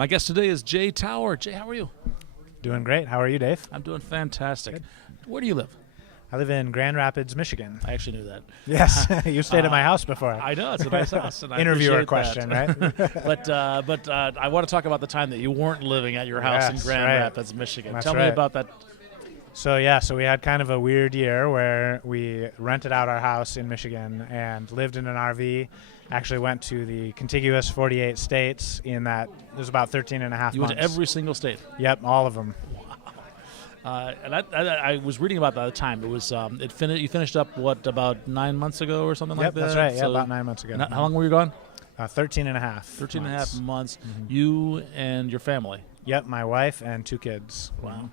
My guest today is Jay Tower. Jay, how are you? Doing great. How are you, Dave? I'm doing fantastic. Good. Where do you live? I live in Grand Rapids, Michigan. I actually knew that. Yes, you stayed at my house before. I know, it's a nice house. And I Interviewer appreciate question, that. right? But I want to talk about the time that you weren't living at your house in Yes, Grand right. Rapids, Michigan. That's Tell me right. about that. So we had kind of a weird year where we rented out our house in Michigan and lived in an RV. Actually went to the contiguous 48 states in that. It was about 13 and a half You months. went to every single state. Yep, all of them. And I was reading about that at the time. It was you finished up about 9 months ago or something like that. That's right. Yeah, So about 9 months ago. How long were you gone? 13 and a half. 13 and a months. half months. Mm-hmm. You and your family. Yep, my wife and 2 kids. Wow.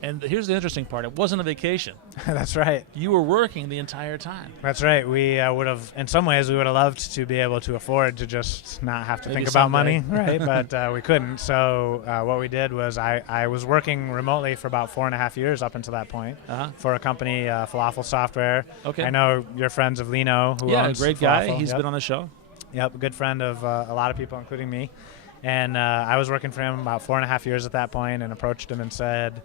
And here's the interesting part. It wasn't a vacation. That's right. You were working the entire time. That's right. We would have, in some ways, we would have loved to be able to afford to just not have to Maybe think about someday. money, right? But we couldn't. So what we did was I was working remotely for about 4.5 years up until that point for a company, Falafel Software. Okay. I know you're friends of Lino, who Yeah, a owns great guy. Falafel. He's Yep. been on the show. Yep, a good friend of a lot of people, including me. And I was working for him about 4.5 years at that point and approached him and said,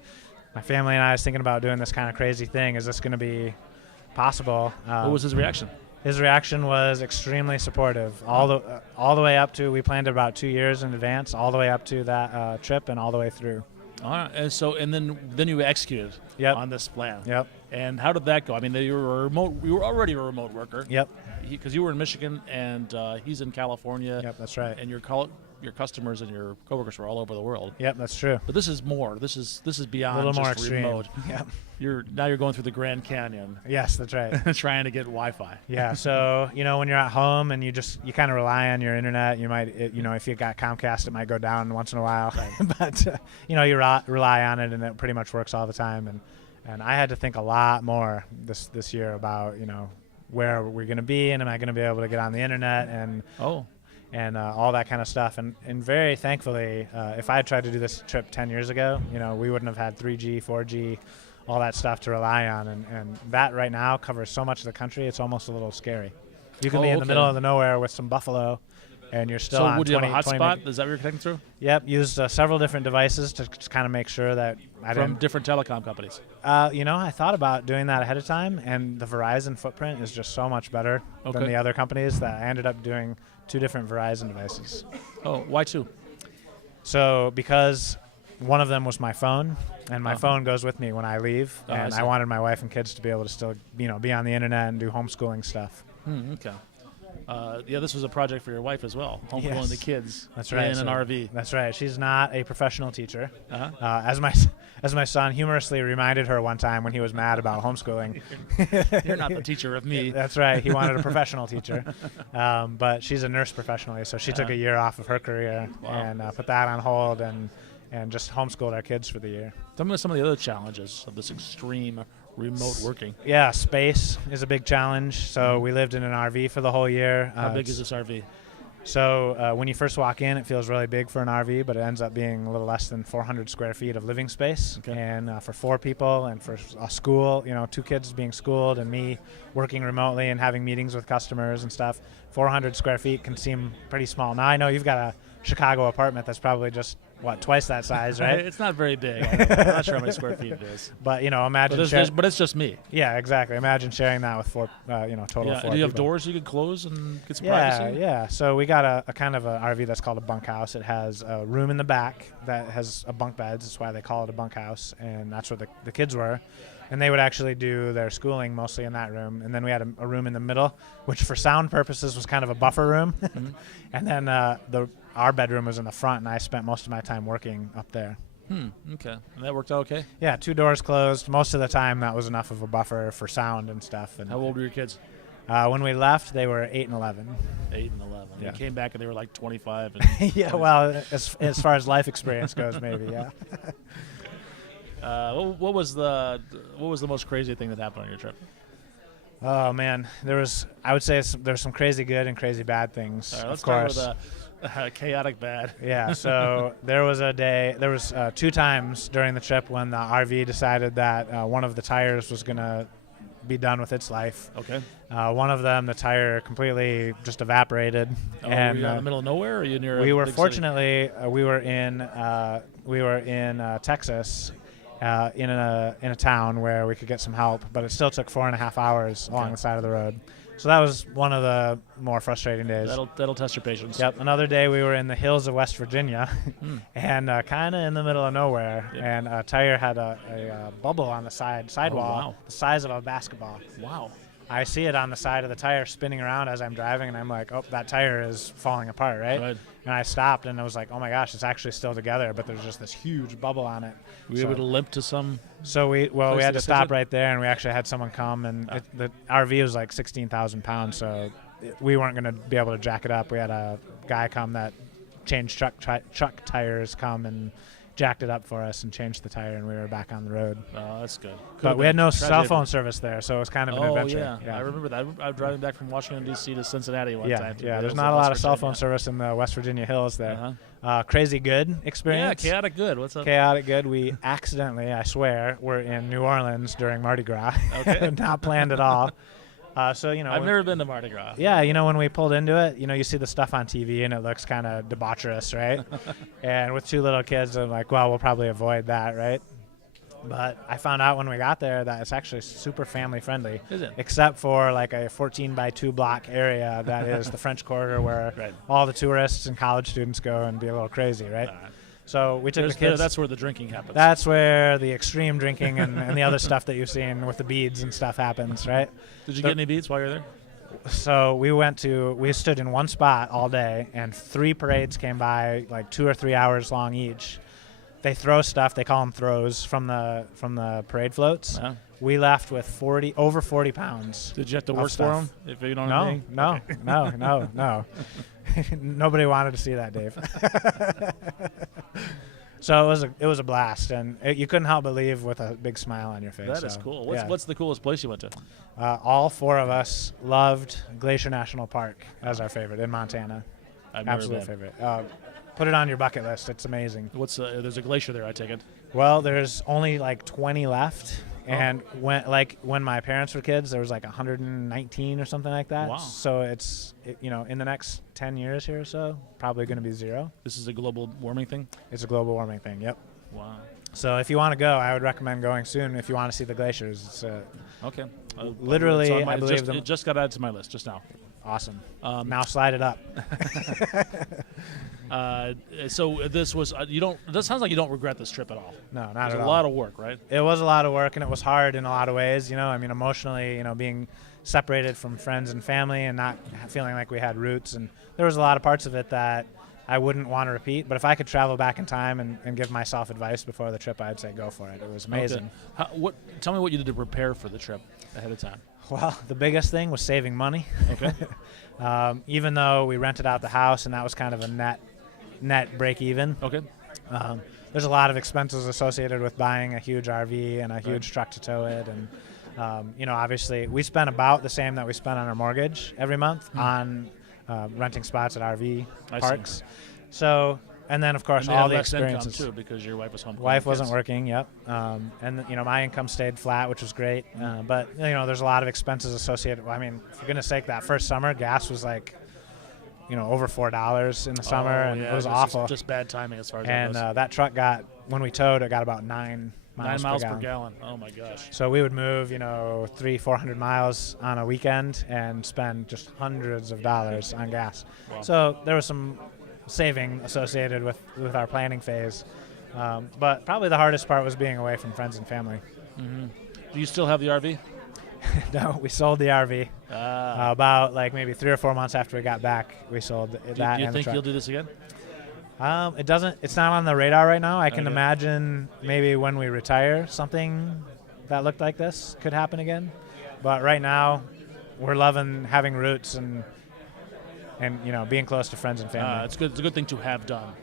my family and I was thinking about doing this kind of crazy thing. Is this going to be possible? What was his reaction? His reaction was extremely supportive. All the way up to, we planned it about 2 years in advance, all the way up to that trip and all the way through. All right. And then you executed on this plan. Yep. And how did that go? I mean, you were already a remote worker. Yep. Because you were in Michigan and he's in California. Yep, that's right. And your customers and your coworkers were all over the world. Yep, that's true. But this is more. This is beyond A little just more extreme. remote. Yep. Now you're going through the Grand Canyon. Yes, that's right. trying to get Wi-Fi. Yeah, so when you're at home and you kind of rely on your internet, you might if you got Comcast, it might go down once in a while, right. But you rely on it and it pretty much works all the time. And I had to think a lot more this year about where are we going to be and am I going to be able to get on the internet and all that kind of stuff. And very thankfully, if I had tried to do this trip 10 years ago, we wouldn't have had 3G, 4G, all that stuff to rely on. And that right now covers so much of the country, it's almost a little scary. You can be in the middle of the nowhere with some buffalo, and you're still on 20. So would you have a hotspot? Is that what you're connecting through? Yep, used several different devices to kind of make sure that I didn't. From different telecom companies? I thought about doing that ahead of time, and the Verizon footprint is just so much better than the other companies that I ended up doing 2 different Verizon devices. Oh, why 2? So because one of them was my phone, and my phone goes with me when I leave, and I wanted my wife and kids to be able to still, be on the internet and do homeschooling stuff. Okay. This was a project for your wife as well, homeschooling the kids. That's right. In an RV. That's right. She's not a professional teacher. As my son humorously reminded her one time when he was mad about homeschooling. You're not the teacher of me. That's right. He wanted a professional teacher. But she's a nurse professionally, so she took a year off of her career and put that on hold and just homeschooled our kids for the year. Tell me some of the other challenges of this extreme remote working. Yeah, space is a big challenge. So we lived in an RV for the whole year. How big is this RV? So when you first walk in, it feels really big for an RV, but it ends up being a little less than 400 square feet of living space. Okay. And for 4 people and for a school, 2 kids being schooled and me working remotely and having meetings with customers and stuff, 400 square feet can seem pretty small. Now I know you've got a Chicago apartment that's probably just, twice that size, right? It's not very big. I'm not sure how many square feet it is. But, imagine but it's just me. Yeah, exactly. Imagine sharing that with 4, total 4 Do you have people. doors you could close and get some privacy? Yeah. So we got a kind of an RV that's called a bunkhouse. It has a room in the back that has a bunk beds. That's why they call it a bunkhouse, and that's where the kids were. And they would actually do their schooling mostly in that room. And then we had a room in the middle, which for sound purposes was kind of a buffer room. And then our bedroom was in the front, and I spent most of my time working up there. Okay. And that worked out okay? Yeah, 2 doors closed. Most of the time that was enough of a buffer for sound and stuff. And how old were your kids? When we left, they were 8 and 11. 8 and 11. Yeah. You came back and they were like 25. And yeah, well, as far as life experience goes, maybe, yeah. What was the most crazy thing that happened on your trip? Oh man, I would say there's some crazy good and crazy bad things. All right, let's of course. start with chaotic bad. Yeah, so there was 2 times during the trip when the RV decided that one of the tires was gonna be done with its life. Okay. One of them, the tire completely just evaporated. Oh, and were you out in the middle of nowhere, or are you near? we a were big fortunately we were in Texas, in a town where we could get some help, but it still took 4.5 hours along the side of the road. So that was one of the more frustrating days. City? That'll test your patience. Yep. Another day we were in the hills of West Virginia, and kind of in the middle of nowhere, and a tire had a bubble on the sidewall, wow. the size of a basketball. Wow. I see it on the side of the tire spinning around as I'm driving, and I'm like, oh, that tire is falling apart, right? And I stopped, and I was like, oh my gosh, it's actually still together, but there's just this huge bubble on it. Were you able to limp to some? So we place had to to stop visit? right there, and we actually had someone come, and the RV was like 16,000 pounds, so we weren't going to be able to jack it up. We had a guy come that changed truck tires come and jacked it up for us and changed the tire, and we were back on the road. Oh, that's good. But we had no cell phone service there, so it was kind of an Oh adventure. yeah, I remember that. I was driving back from Washington D.C. to Cincinnati one time. Yeah. There's not a lot of cell phone service in the West Virginia hills there. Crazy good experience. Yeah, chaotic good. What's up? Chaotic good. We accidentally, I swear, were in New Orleans during Mardi Gras. Okay. Not planned at all. So I've never been to Mardi Gras. Yeah, when we pulled into it, you see the stuff on TV and it looks kind of debaucherous, right? And with two little kids, I'm like, well, we'll probably avoid that, right? But I found out when we got there that it's actually super family friendly. Is it? Except for like a 14-by-2 block area that is the French Quarter, where all the tourists and college students go and be a little crazy, right? So we took the kids. That's where the drinking happens. That's where the extreme drinking and the other stuff that you've seen with the beads and stuff happens, right? Did you get any beads while you were there? So we stood in one spot all day, and 3 parades came by, like 2 or 3 hours long each. They throw stuff. They call them throws from the parade floats. Uh-huh. We left with over 40 pounds. Did you have to work for stuff. them? If you don't know anything? No. Nobody wanted to see that, Dave. So it was a blast, and you couldn't help but leave with a big smile on your face. That is cool. What's the coolest place you went to? All 4 of us loved Glacier National Park as our favorite in Montana. I've never Absolute been. favorite. Put it on your bucket list. It's amazing. There's a glacier there, I take it. Well, there's only like 20 left. And when my parents were kids, there was like 119 or something like that. Wow. So it's in the next 10 years here or so, probably going to be 0. This is a global warming thing? It's a global warming thing, yep. Wow. So if you want to go, I would recommend going soon if you want to see the glaciers. It's okay. Literally, I believe them. It just got added to my list just now. Awesome. Now slide it up. So this was This sounds like you don't regret this trip at all. No, not at all. It was a lot of work, right? It was a lot of work, and it was hard in a lot of ways. Emotionally, being separated from friends and family, and not feeling like we had roots. And there was a lot of parts of it that I wouldn't want to repeat. But if I could travel back in time and give myself advice before the trip, I'd say go for it. It was amazing. Okay. Tell me what you did to prepare for the trip ahead of time. Well, the biggest thing was saving money. Okay. Even though we rented out the house, and that was kind of a net break even. Okay. There's a lot of expenses associated with buying a huge RV and a huge truck to tow it, and obviously we spent about the same that we spent on our mortgage every month on renting spots at RV parks. So. And then, of course, all the experiences. Income too, because your wife was home. Wife wasn't working. Yep. And my income stayed flat, which was great. But there's a lot of expenses associated. Well, I mean, for goodness sake, that first summer, gas was like, over $4 in the summer, and it was awful. Just bad timing as far as and that goes. That truck when we towed, it got about 9 miles per gallon. Oh my gosh. So we would move, 300-400 miles on a weekend and spend just hundreds of dollars on gas. Wow. So there was some saving associated with our planning phase, but probably the hardest part was being away from friends and family. Mm-hmm. Do you still have the RV? No, we sold the RV about maybe 3 or 4 months after we got back. We sold that. Do you think you'll do this again? It's not on the radar right now. I can imagine maybe when we retire, something that looked like this could happen again. But right now, we're loving having roots and being close to friends and family. It's good. It's a good thing to have done.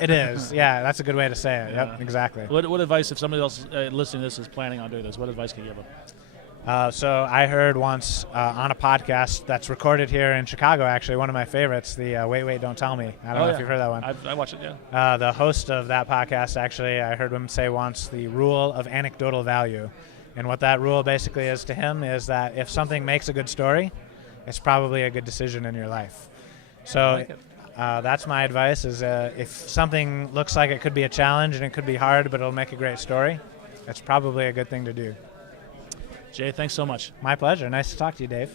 It is. Yeah, that's a good way to say it. Yep, exactly. What advice, if somebody else listening to this is planning on doing this, what advice can you give them? So I heard once on a podcast that's recorded here in Chicago, actually, one of my favorites, the Wait, Don't Tell Me. I don't know if you've heard that one. I watch it, yeah. The host of that podcast, actually, I heard him say once the rule of anecdotal value. And what that rule basically is to him is that if something makes a good story, it's probably a good decision in your life. So that's my advice is if something looks like it could be a challenge and it could be hard, but it'll make a great story, it's probably a good thing to do. Jay, thanks so much. My pleasure. Nice to talk to you, Dave.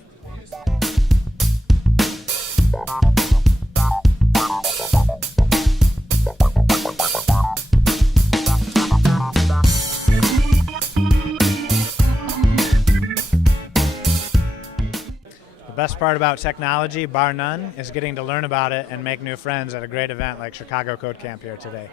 The best part about technology, bar none, is getting to learn about it and make new friends at a great event like Chicago Code Camp here today.